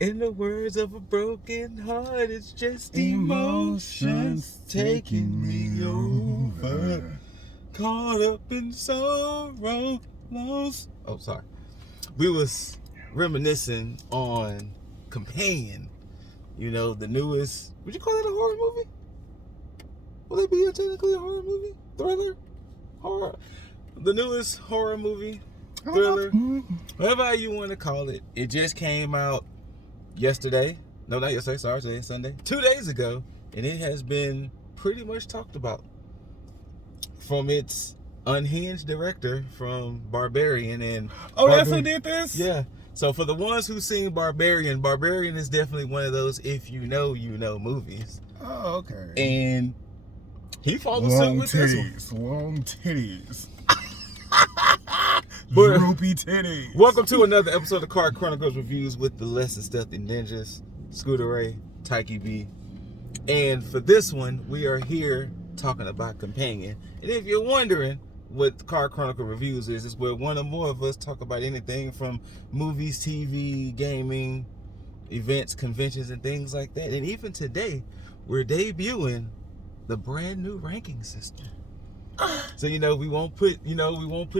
In the words of a broken heart, it's just emotions taking me over. Caught up in sorrow, lost. Oh, sorry. We was reminiscing on Companion. You know, the newest. Would you call that a horror movie? Will it be technically a horror movie? Thriller? Horror? The newest horror movie? Thriller? Whatever you want to call it. It just came out yesterday. No, not yesterday. Sorry, today is Sunday. 2 days ago. And it has been pretty much talked about. From its unhinged director from Barbarian. And that's who did this? Yeah. So for the ones who've seen Barbarian, Barbarian is definitely one of those if you know movies. Oh, okay. And he follows suit with this one. Long titties. But, droopy titties. Welcome to another episode of Chronicles Reviews with the LessThanStealthyNinjas, Scooter Ray, Tyke B. And for this one, we are here talking about Companion. And if you're wondering what Chronicle Reviews is where one or more of us talk about anything from movies, TV, gaming, events, conventions, and things like that. And even today, we're debuting the brand new ranking system. So, we won't put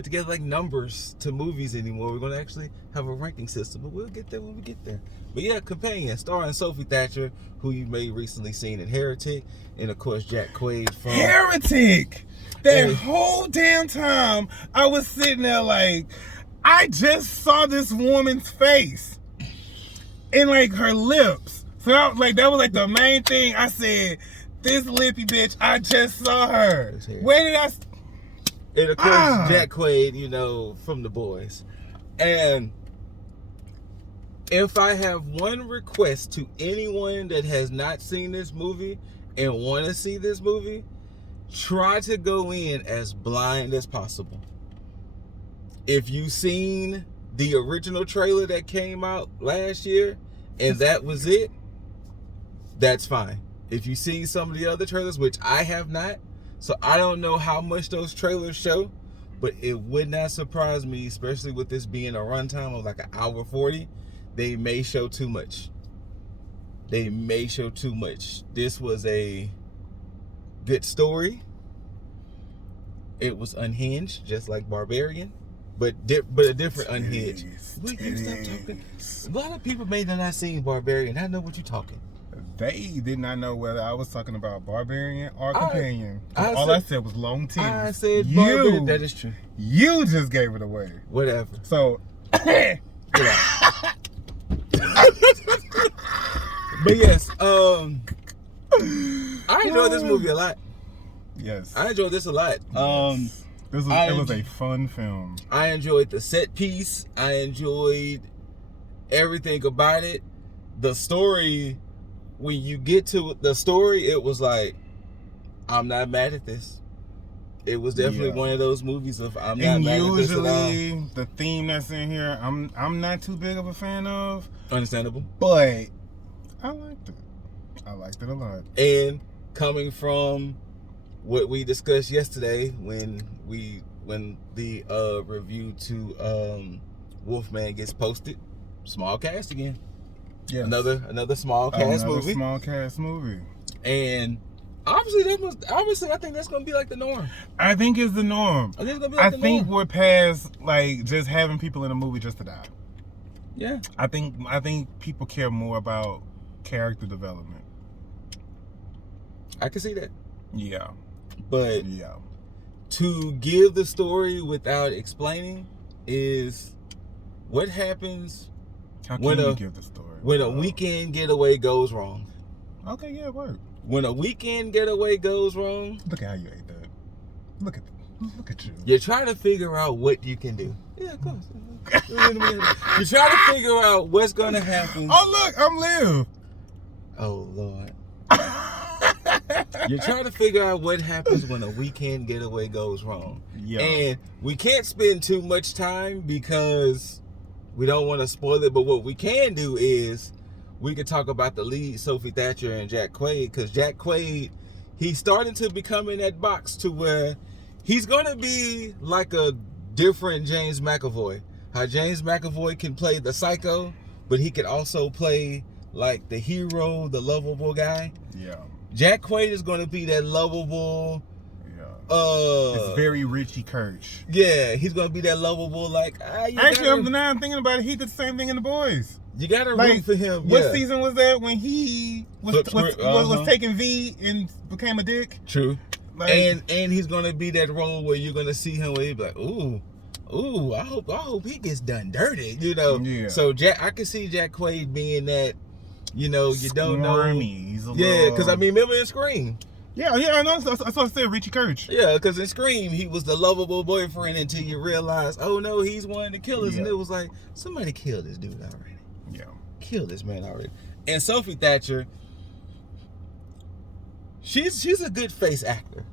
together like numbers to movies anymore. We're going to actually have a ranking system, but we'll get there when we get there. But yeah, Companion, starring Sophie Thatcher, who you may recently seen in Heretic, and of course Jack Quaid from Heretic. That whole damn time, I was sitting there like, I just saw this woman's face and like her lips. So I was like, that was like the main thing. I said, this lippy bitch, I just saw her. Where did I? And of course, Jack Quaid, from The Boys. And if I have one request to anyone that has not seen this movie and want to see this movie, try to go in as blind as possible. If you've seen the original trailer that came out last year and that was it, that's fine. If you've seen some of the other trailers, which I have not, so I don't know how much those trailers show, but it would not surprise me, especially with this being a runtime of like an hour 40, they may show too much. This was a good story. It was unhinged, just like Barbarian, but a different unhinged. Will you stop talking? A lot of people may not have seen Barbarian. I know what you're talking. They did not know whether I was talking about Barbarian or Companion. I said was long titties. I said Barbarian. That is true. You just gave it away. Whatever. So. But yes, I enjoyed this movie a lot. Yes. I enjoyed this a lot. It was a fun film. I enjoyed the set piece. I enjoyed everything about it. The story, when you get to the story, it was like, I'm not mad at this. It was definitely one of those movies of I'm not mad at this at all. Usually, the theme that's in here, I'm not too big of a fan of. Understandable. But I liked it. I liked it a lot. And coming from what we discussed yesterday when the review to Wolfman gets posted, small cast again. Yes. Another small cast movie. Small cast movie. And obviously I think that's gonna be like the norm. I think it's the norm. I think it's gonna be like the norm. I think we're past like just having people in a movie just to die. Yeah. I think people care more about character development. I can see that. Yeah. But to give the story without explaining is what happens when you give the story? When a weekend getaway goes wrong. Okay, yeah, work. When a weekend getaway goes wrong. Look at how you ate that. Look at you. You're trying to figure out what you can do. Yeah, of course. You're trying to figure out what's gonna happen. Oh look, I'm Liv. Oh Lord. You're trying to figure out what happens when a weekend getaway goes wrong. Yeah. And we can't spend too much time because we don't want to spoil it, but what we can do is we can talk about the lead, Sophie Thatcher and Jack Quaid, because Jack Quaid, he's starting to become in that box to where he's going to be like a different James McAvoy. How James McAvoy can play the psycho, but he could also play like the hero, the lovable guy. Yeah. Jack Quaid is going to be that lovable. It's very Richie Kirch. Yeah, he's going to be that lovable, like, Actually, now I'm thinking about it, he did the same thing in The Boys. You got to root for him. What season was that when he was taking V and became a dick? True. Like, and he's going to be that role where you're going to see him where he'll be like, ooh, I hope he gets done dirty, you know? Yeah. So I can see Jack Quaid being that, you know, you don't know. He's a because I mean, remember in Scream? Yeah, I know. That's what I said, Richie Kirch. Yeah, because in Scream, he was the lovable boyfriend until you realize, oh no, he's one of the killers. Yeah. And it was like, somebody killed this dude already. Yeah. Kill this man already. And Sophie Thatcher, she's a good face actor.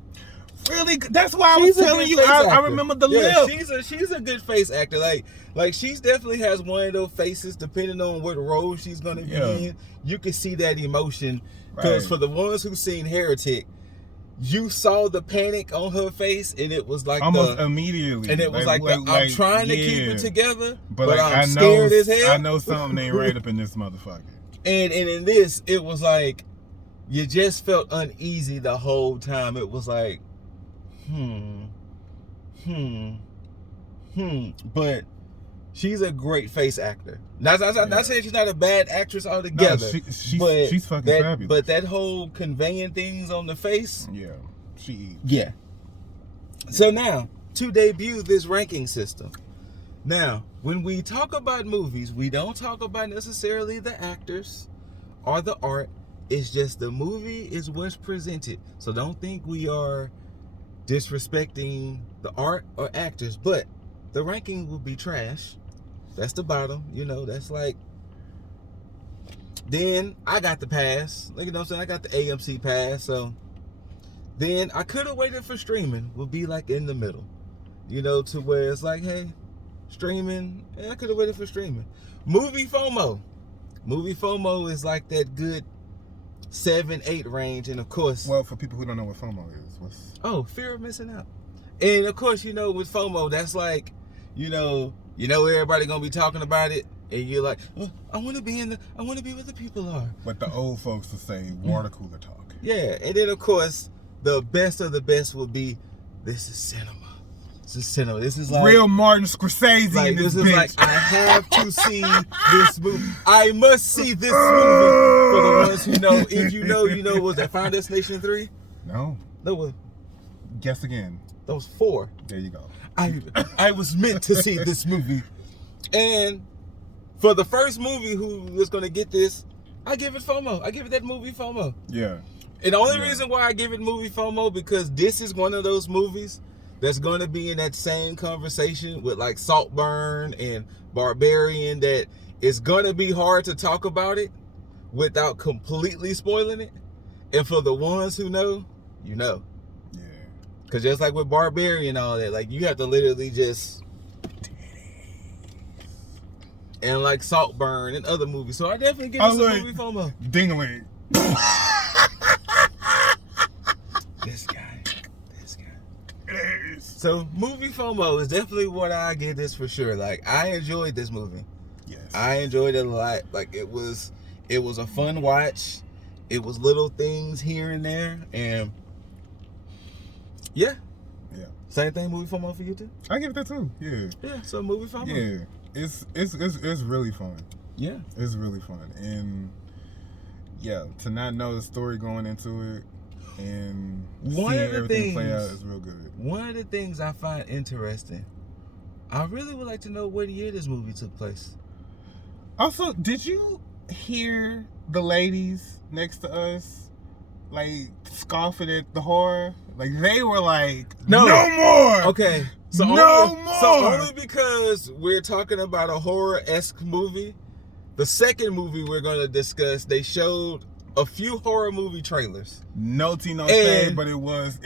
Really? That's why I was telling you. I remember the lip. She's a good face actor. Like she definitely has one of those faces. Depending on what role she's gonna be in, you can see that emotion. Because for the ones who've seen Heretic, you saw the panic on her face, and it was like almost immediately. And it was like I'm trying to keep it together, but I'm scared as hell. I know something ain't right up in this motherfucker. And in this, it was like you just felt uneasy the whole time. It was like, But she's a great face actor. Not saying she's not a bad actress altogether. No, she's fucking fabulous. But that whole conveying things on the face. Yeah, she eats. Yeah. So now, to debut this ranking system. Now, when we talk about movies, we don't talk about necessarily the actors or the art. It's just the movie is what's presented. So don't think we are disrespecting the art or actors, but the ranking will be trash. That's the bottom, that's like. Then I got the pass, you know what I'm saying? I got the AMC pass, so then I could have waited for streaming, would be like in the middle, to where it's like, hey, streaming, I could have waited for streaming. Movie FOMO is like that good 7-8 range, and of course, well, for people who don't know what FOMO is, fear of missing out. And of course, with FOMO, that's like, everybody gonna be talking about it, and you're like, I want to be where the people are. But the old folks will say water cooler talk. Yeah, and then of course, the best of the best will be, this is cinema. This is like real Martin Scorsese. Like, this is like, I have to see this movie. I must see this movie. For the ones who know, if you know, was that Final Destination 3? No. That was. Guess again. That was 4. There you go. I was meant to see this movie. And for the first movie who was going to get this, I give it FOMO. I give it that movie FOMO. Yeah. And the only reason why I give it movie FOMO, because this is one of those movies that's going to be in that same conversation with like Saltburn and Barbarian, that it's going to be hard to talk about it without completely spoiling it. And for the ones who know, Yeah. Because just like with Barbarian and all that, like, you have to literally just. And like Saltburn and other movies. So I definitely give this a movie FOMO. Ding-a-ling. This guy. So movie FOMO is definitely what I give this for sure. Like, I enjoyed this movie. Yes. I enjoyed it a lot. Like, it was a fun watch. It was little things here and there, and yeah. Same thing, movie FOMO for you too? I give it that too. Yeah. Yeah. So movie FOMO. Yeah. It's really fun. Yeah. It's really fun, and to not know the story going into it. And seeing everything play out is real good. One of the things I find interesting, I really would like to know what year this movie took place. Also, did you hear the ladies next to us like scoffing at the horror? Like, they were like, no more. Okay. So no more. So only because we're talking about a horror-esque movie, the second movie we're going to discuss, they showed a few horror movie trailers. No tea, no shade, but it was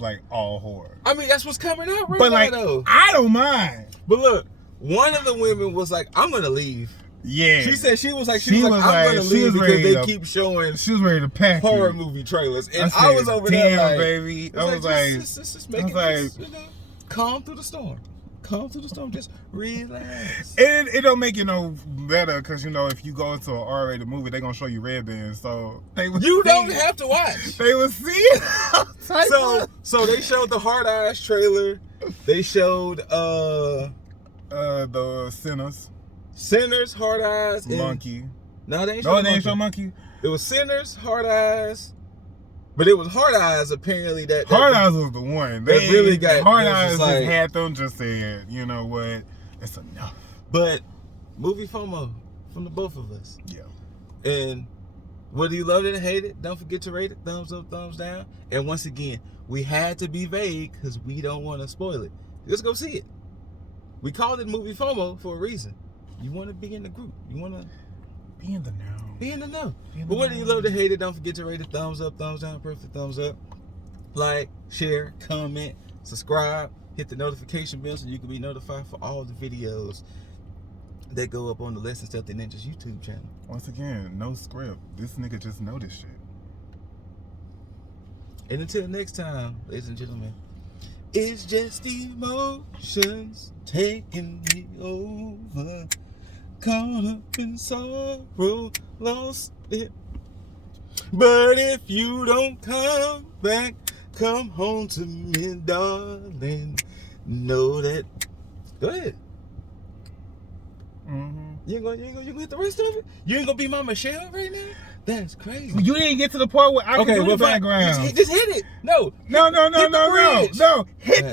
like all horror. I mean, that's what's coming out now, though. I don't mind. But look, one of the women was like, I'm gonna leave. Yeah. She said I'm gonna leave because they keep showing. She was ready to pack horror movie trailers, and I was over there like, baby. I was like, this is making us calm through the storm. Calm to the storm. Just relax. It don't make it no better because, you know, if you go to an R-rated movie, they're going to show you red bands. So you don't have to watch. They will see it. So they showed the Hard Eyes trailer. They showed the Sinners, Hard Eyes, and Monkey. No, they ain't show Monkey. It was Sinners, Hard Eyes, but it was Hard Eyes apparently that Hard Eyes was the one. They really got Hard Eyes. Like, just had them just said, you know what, it's enough. But movie FOMO from the both of us. Yeah. And whether you loved it or hate it, don't forget to rate it. Thumbs up, thumbs down. And once again, we had to be vague because we don't want to spoil it. Let's go see it. We called it movie FOMO for a reason. You want to be in the group. You want to be in the know. Be in the know. But whether you love to hate it, don't forget to rate it. Thumbs up, thumbs down, perfect thumbs up. Like, share, comment, subscribe, hit the notification bell so you can be notified for all the videos that go up on the Less Than Stealthy Ninjas YouTube channel. Once again, no script. This nigga just know this shit. And until next time, ladies and gentlemen, it's just emotions taking me over. Caught up in sorrow, lost it. But if you don't come back, come home to me, darling. Know that. Go ahead. Mm-hmm. You ain't gonna hit the rest of it? You ain't gonna be my Michelle right now? That's crazy. You didn't get to the part where I can do the background. Just hit it. No. No. Hit